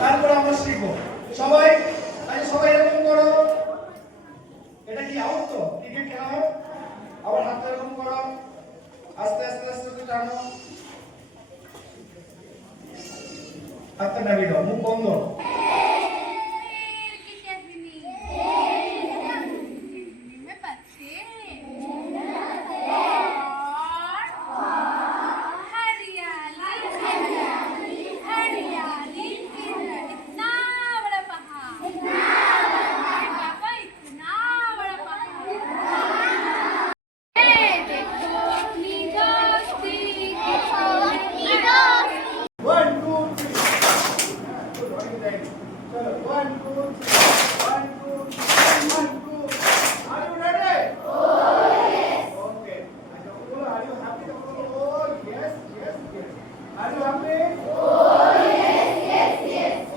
তারপর আমরা শিখবো সবাই। সবাই এরকম করো। এটা কি আউট তো? ক্রিকেট খেলা হয়। আবার হাতটা এরকম করো, আস্তে আস্তে আস্তে টানো, হাতটা নামিয়ে দাও, মুখ বন্ধ।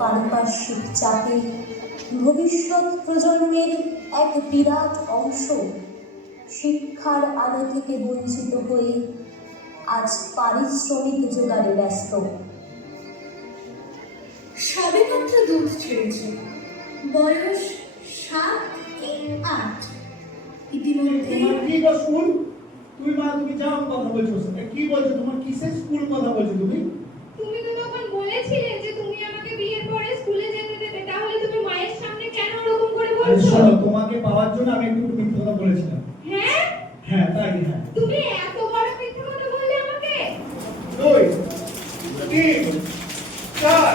পারিপার্শ্বিক চাপে ভবিষ্যৎ প্রজন্মের এক বিরাট অংশ শিক্ষার আলো থেকে বঞ্চিত হয়ে আজ পারিশ্রমিক জোগাড়ে ব্যস্ত। সবেমাত্র দুধ ছেড়েছে, বয়স 7 কি 8। ইতিমধ্যে স্কুল তুমি যাও কথা বলছো, কি বলছো? তোমার কিসের স্কুল কথা বলছো তুমি? তুমি তো তখন বলেছিলে যে তুমি আমাকে বিয়ের পরে স্কুলে যেতে দেবে, তাহলে তুমি মায়ের সামনে কেন এরকম করে বলছো? শোনো, তোমাকে পাওয়ার জন্য আমি একটু মিথ্যা কথা বলেছিলাম। হ্যাঁ হ্যাঁ, তাই। হ্যাঁ, তুমি এত বড় মিথ্যা কথা বললে আমাকে। 2 3 4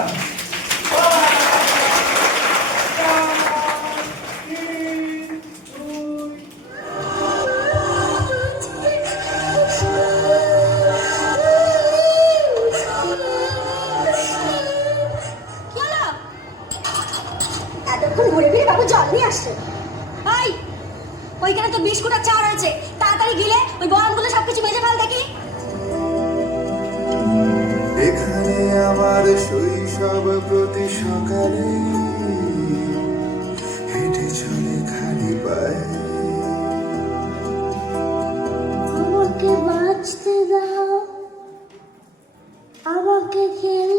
এতক্ষণ ঘুরে ফিরে বাবু জল নিয়ে আসছে। ভাই, ওইখানে তো বিস্কুট আর চা রয়েছে, তাড়াতাড়ি গিলে ওই বরফগুলো সবকিছু মেজে ফেল দেখি। এখানে আমার শৈশব প্রতি সকালে হেঁটে চলে খালি পায়ে। আমাকে বাঁচতে দাও, আমাকে খেয়ে